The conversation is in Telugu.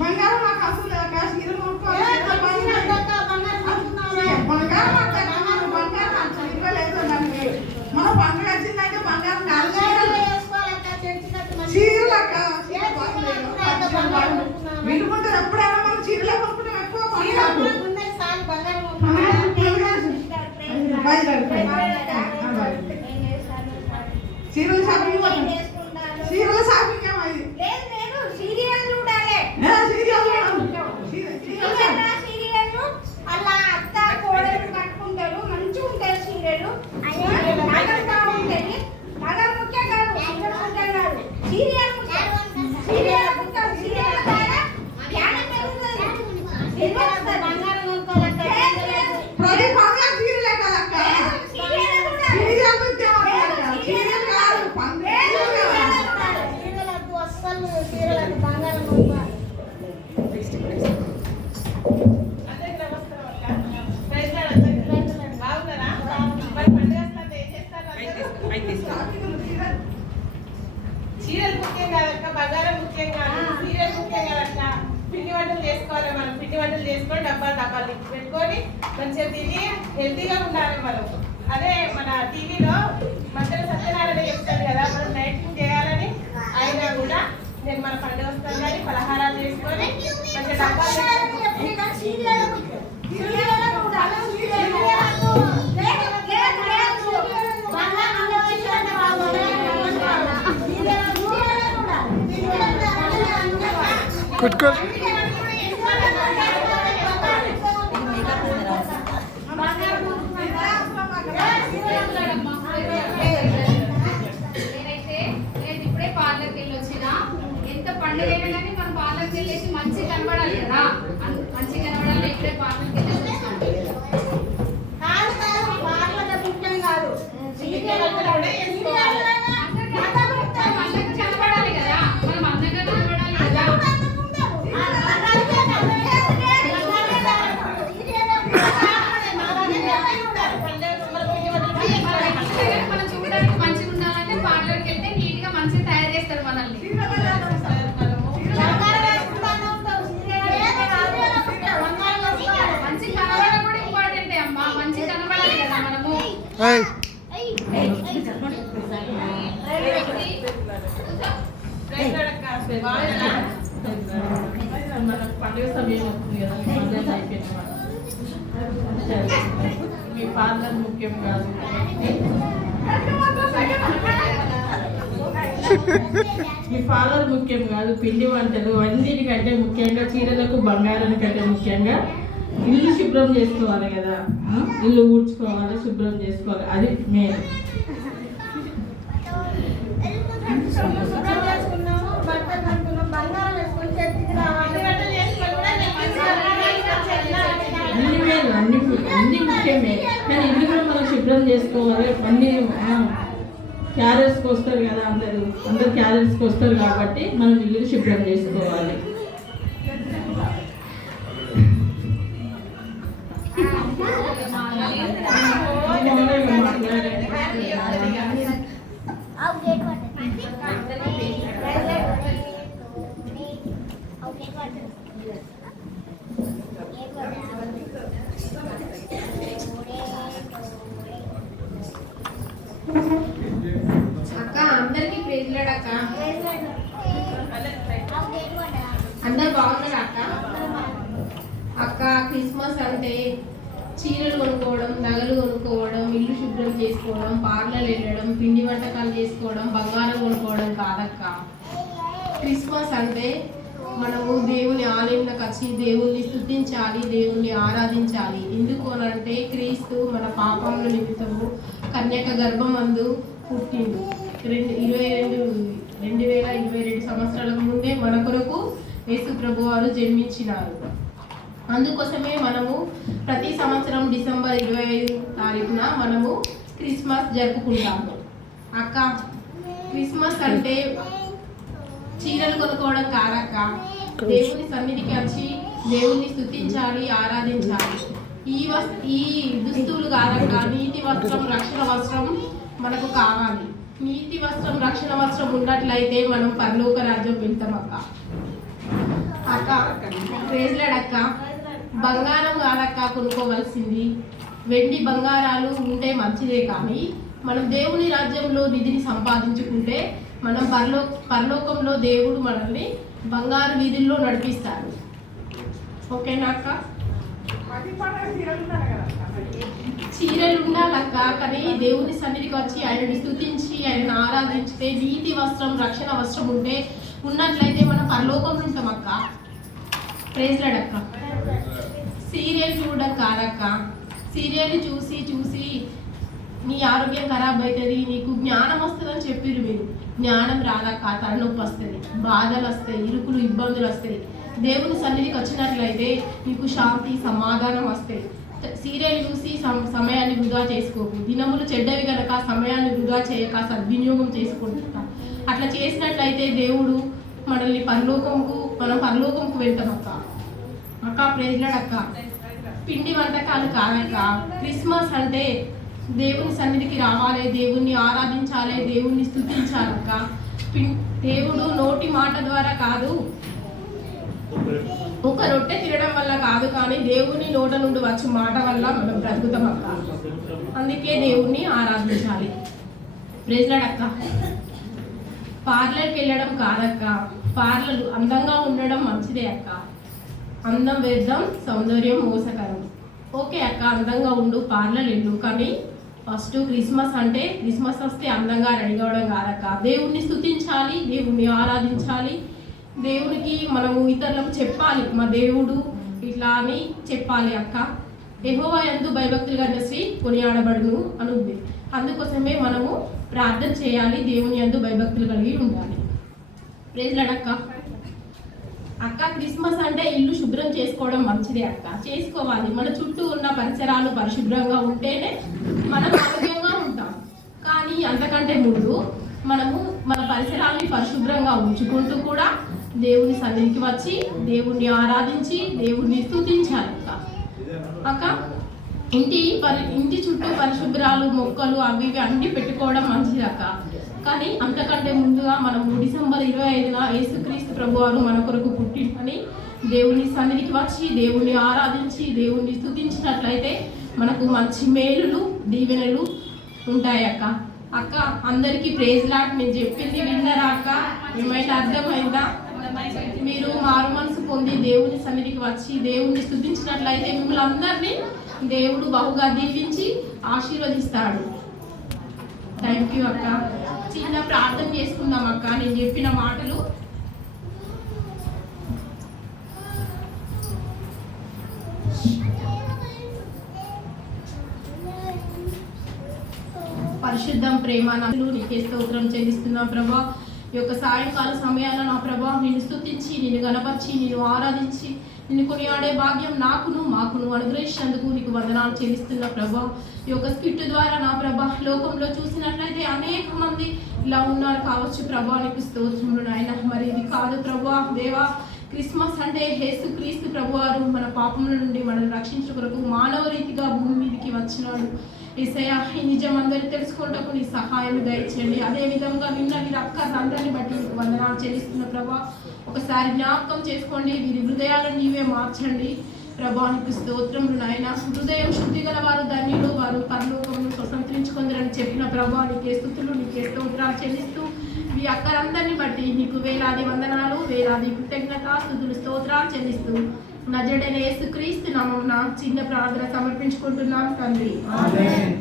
బంగారం మాకు అసలు చీరలు కొనుక్కోవాలి బంగారం మన పండుగ వచ్చిందంటే బంగారం చీరలు అక్క వినుకుంటారు ఎప్పుడైనా మనం చీరలే కొనుక్కుంటాం ఎక్కువ చీరల షాపింగ్ చీరల షాపింగ్ అది సీరియల్ చూడాలి సీరియల్ అలా అత్త కోడలు కట్టుకుంటారు మంచిగా ఉంటారు సీరియల్ ఉంటుంది మగ ముఖ్యం కాదు సీరియల్ సీరియల్ సీరియల్ ద్వారా జ్ఞానం పెరుగుతుంది బంగారం కొనుక్కోవాలంటే చీరలు ముఖ్యం కాదక్క బంగారం ముఖ్యం కాదు సీరియల్ ముఖ్యం కాదక్క పిండి వంటలు చేసుకోవాలి మనం పిండి వంటలు చేసుకొని డబ్బాలు పెట్టుకొని మంచిగా తిని హెల్తీగా ఉండాలి మనం అదే మన టీవీలో మధ్యలో సత్యనారాయణ చెప్తారు కదా మనం డైటింగ్ చేయాలని అయినా కూడా నేను మన పండుగ వస్తాను కానీ పలహారాలు చేసుకొని మంచిగా డబ్బాలు ఇప్పుడే పార్లర్కి వెళ్ళి వచ్చిన ఎంత పండుగ అయినా కానీ మనం పార్లర్కి వెళ్ళేసి మంచి కనబడాలి కదా మంచి కనబడాలి ఇప్పుడే పార్లర్కి వెళ్ళేసి కనబడాలి కదా మనం అందంగా కనబడాలి కదా మనం చూడడానికి మంచిగా ఉండాలంటే పార్లర్కి వెళ్తే నీట్ గా మంచిగా తయారు చేస్తారు మనల్ని మంచి కనబడడం కూడా ఇంపార్టెంటే అమ్మా మంచి కనబడాలి కదా మనము మనకు పండుగ సమయం వస్తుంది కదా అయిపోయిన మీ పార్లర్ ముఖ్యం కాదు మీ పార్లర్ ముఖ్యం కాదు పిండి వంటలు అన్నిటికంటే ముఖ్యంగా చీరలకు బంగారం కంటే ముఖ్యంగా ఇల్లు శుభ్రం చేసుకోవాలి కదా ఇల్లు ఊడ్చుకోవాలి శుభ్రం చేసుకోవాలి అది మెయిన్ అన్ని ముఖ్యమే కానీ ఇల్లు కూడా మనం శుభ్రం చేసుకోవాలి అన్ని క్యారెట్స్కి వస్తారు కదా అందరు క్యారెట్స్కి వస్తారు కాబట్టి మనం ఇల్లు శుభ్రం చేసుకోవాలి అక్క అందరికి ప్రేజ్లాడు అక్క అందరు బాగున్నారు అక్క అక్క క్రిస్మస్ అంటే చీరలు కొనుక్కోవడం నగలు కొనుక్కోవడం ఇల్లు శుభ్రం చేసుకోవడం పార్లర్ వెళ్ళడం పిండి వంటకాలు చేసుకోవడం బంగారం కొనుక్కోవడం కాదక్క క్రిస్మస్ అంటే మనము దేవుని ఆలయంలోకి వచ్చి దేవుణ్ణి స్తుతించాలి దేవుణ్ణి ఆరాధించాలి ఎందుకు అనంటే క్రీస్తు మన పాపముల నిమిత్తము కన్యక గర్భమందు పుట్టిండు 2022 సంవత్సరాలకు ముందే మన కొరకు యేసు ప్రభు వారు జన్మించినారు అందుకోసమే మనము ప్రతి సంవత్సరం డిసెంబర్ 25 తారీఖున మనము క్రిస్మస్ జరుపుకుంటాము అక్క క్రిస్మస్ అంటే చీరలు కొనుక్కోవడం కాదక్క దేవుని సన్నిధికి వచ్చి దేవుని స్తుతించాలి ఆరాధించాలి ఈ దుస్తులు కాదక్క నీతి వస్త్రం రక్షణ వస్త్రం మనకు కావాలి నీతి వస్త్రం రక్షణ వస్త్రం ఉన్నట్లయితే మనం పరలోక రాజ్యం వెళ్తాం అక్క అక్క ప్రేజ్లాడ్ అక్క. బంగారం కాదక్క కొనుక్కోవలసింది, వెండి బంగారాలు ఉంటే మంచిదే, కానీ మనం దేవుని రాజ్యంలో నిధిని సంపాదించుకుంటే మనం పరలోకంలో దేవుడు మనల్ని బంగారు వీధుల్లో నడిపిస్తాడు. ఓకేనా అక్క? చీరలు ఉండాలక్క, కానీ దేవుని సన్నిధికి వచ్చి ఆయనని స్తుతించి ఆయనను ఆరాధించితే నీతి వస్త్రం, రక్షణ వస్త్రం ఉంటే ఉన్నట్లయితే మనం పరలోకంలో ఉంటాం అక్క. ప్రేజ్లాడ్ అక్క. సీరియల్ చూడడం కాదక్క, సీరియల్ చూసి చూసి నీ ఆరోగ్యం ఖరాబ్ అవుతుంది, నీకు జ్ఞానం వస్తుందని చెప్పిరు మీరు. జ్ఞానం రాదక్క, తలనొప్పి వస్తుంది, బాధలు వస్తాయి, ఇరుకులు ఇబ్బందులు వస్తాయి. దేవుని సన్నిధికి వచ్చినట్లయితే నీకు శాంతి సమాధానం వస్తాయి. సీరియల్ చూసి సమయాన్ని వృధా చేసుకోకు. దినములు చెడ్డవి కనుక సమయాన్ని వృధా చేయక సద్వినియోగం చేసుకుంటా. అట్లా చేసినట్లయితే దేవుడు మనల్ని మనం పరలోకంకు వెళ్తాం అక్క. అక్క ప్రేజ్లాడ్ అక్క. పిండి వంటకాలు కాదక్క. క్రిస్మస్ అంటే దేవుని సన్నిధికి రావాలి, దేవుణ్ణి ఆరాధించాలి, దేవుణ్ణి స్తుతించాలక్క. దేవుడు నోటి మాట ద్వారా కాదు, ఒక రొట్టె తినడం వల్ల కాదు, కానీ దేవుని నోట నుండి వచ్చే మాట వల్ల మనం బ్రతుకుతాం అక్క. అందుకే దేవుణ్ణి ఆరాధించాలి. ప్రేజ్లాడ్ అక్క. పార్లర్కి వెళ్ళడం కాదక్క. పార్లర్ అందంగా ఉండడం మంచిదే అక్క. అందం వ్యర్థం, సౌందర్యం మోసకరం. ఓకే అక్క, అందంగా ఉండు, పార్లర్ వెళ్ళు, కానీ ఫస్ట్ క్రిస్మస్ అంటే క్రిస్మస్ వస్తే అందంగా రెడీ అవ్వడం కాదక్క. దేవుణ్ణి స్తుతించాలి, దేవుణ్ణి ఆరాధించాలి, దేవునికి మనము ఇతరులకు చెప్పాలి మా దేవుడు ఇట్లా అని చెప్పాలి అక్క. యెహోవా యందు భయభక్తులు గల స్త్రీ కొనియాడబడును అనుంది. అందుకోసమే మనము ప్రార్థన చేయాలి, దేవుని యందు భయభక్తులు కలిగి ఉండాలి. ప్రేజ్లాడ్ అక్క. అక్క క్రిస్మస్ అంటే ఇల్లు శుభ్రం చేసుకోవడం మంచిదే అక్క, చేసుకోవాలి. మన చుట్టూ ఉన్న పరిసరాలు పరిశుభ్రంగా ఉంటేనే మనం ఆరోగ్యంగా ఉంటాం. కానీ అంతకంటే ముందు మనము మన పరిసరాలని పరిశుభ్రంగా ఉంచుకుంటూ కూడా దేవుని సన్నిధికి వచ్చి దేవుణ్ణి ఆరాధించి దేవుణ్ణి స్తుతించాలి అక్క. అక్క ఇంటి చుట్టూ పరిశుభ్రాలు, మొక్కలు అవి ఇవి అన్ని పెట్టుకోవడం మంచిది అక్క. కానీ అంతకంటే ముందుగా మనము డిసెంబర్ 25న యేసుక్రీస్తు ప్రభువారు మన కొరకు పుట్టిందని దేవుని సన్నిధికి వచ్చి దేవుణ్ణి ఆరాధించి దేవుణ్ణి స్తుతించినట్లయితే మనకు మంచి మేలులు దీవెనలు ఉంటాయి అక్క. అక్క అందరికీ ప్రేజ్లాడ్. నేను చెప్పింది విన్నారా అక్క? ఏమైనా అర్థమైందా? మీరు మారు మనసు పొంది దేవుని సన్నిధికి వచ్చి దేవుణ్ణి స్తుతించినట్లయితే మిమ్మల్ని అందరినీ దేవుడు బహుగా దీవించి ఆశీర్వదిస్తాడు. థ్యాంక్ యూ అక్క. చిన్న ప్రార్థన చేసుకుందాం అక్క. నేను చెప్పిన మాటలు పరిశుద్ధం ప్రేమ నన్ను నీకే స్తోత్రం చెల్లిస్తున్నా ప్రభా. ఈ యొక్క సాయంకాల సమయాల్లో నా ప్రభా నిన్ను స్తుతించి, నిన్ను గణపరిచి, నిన్ను ఆరాధించి, నిన్ను కొనియాడే భాగ్యం మాకును అనుగ్రహించినందుకు నీకు వందనాలు చెల్లిస్తున్నా ప్రభా. ఈ యొక్క స్కిట్ ద్వారా నా ప్రభా లోకంలో చూసినట్లయితే అనేక మంది ఇలా ఉన్నారు కావచ్చు ప్రభా, నీకు స్తోత్రములు నాయన. మరి ఇది కాదు ప్రభా దేవా, క్రిస్మస్ అంటే యేసుక్రీస్తు ప్రభువారు మన పాపముల నుండి మనల్ని రక్షించే కొరకు మానవ రీతిగా భూమి మీదకి వచ్చినాడు. యేసయ్యా ఈ నిజం అందరూ తెలుసుకుంటూ నీ సహాయం దయచేయండి. అదేవిధంగా విన్న వీరి అక్కలందరినీ బట్టి నీకు వందనాలు చెల్లిస్తున్న ప్రభా. ఒకసారి జ్ఞాపకం చేసుకోండి, వీరి హృదయాలను నీవే మార్చండి ప్రభా. నీకు స్తోత్రములు నాయన. హృదయం శుద్ధి గల వారు ధన్యులు, వారు పరలోకమును స్వతంత్రించుకుందరని చెప్పిన ప్రభా నీకే స్తుతులు, నీకే స్తోత్రాలు చెల్లిస్తూ ఈ అక్కలందరినీ బట్టి నీకు వేలాది వందనాలు, వేలాది కృతజ్ఞత స్తుతులు స్తోత్రాలు చెల్లిస్తూ నజరేయుడైన యేసుక్రీస్తు నామమున చిన్న ప్రార్థన సమర్పించుకుంటున్నాం తండ్రి. ఆమేన్.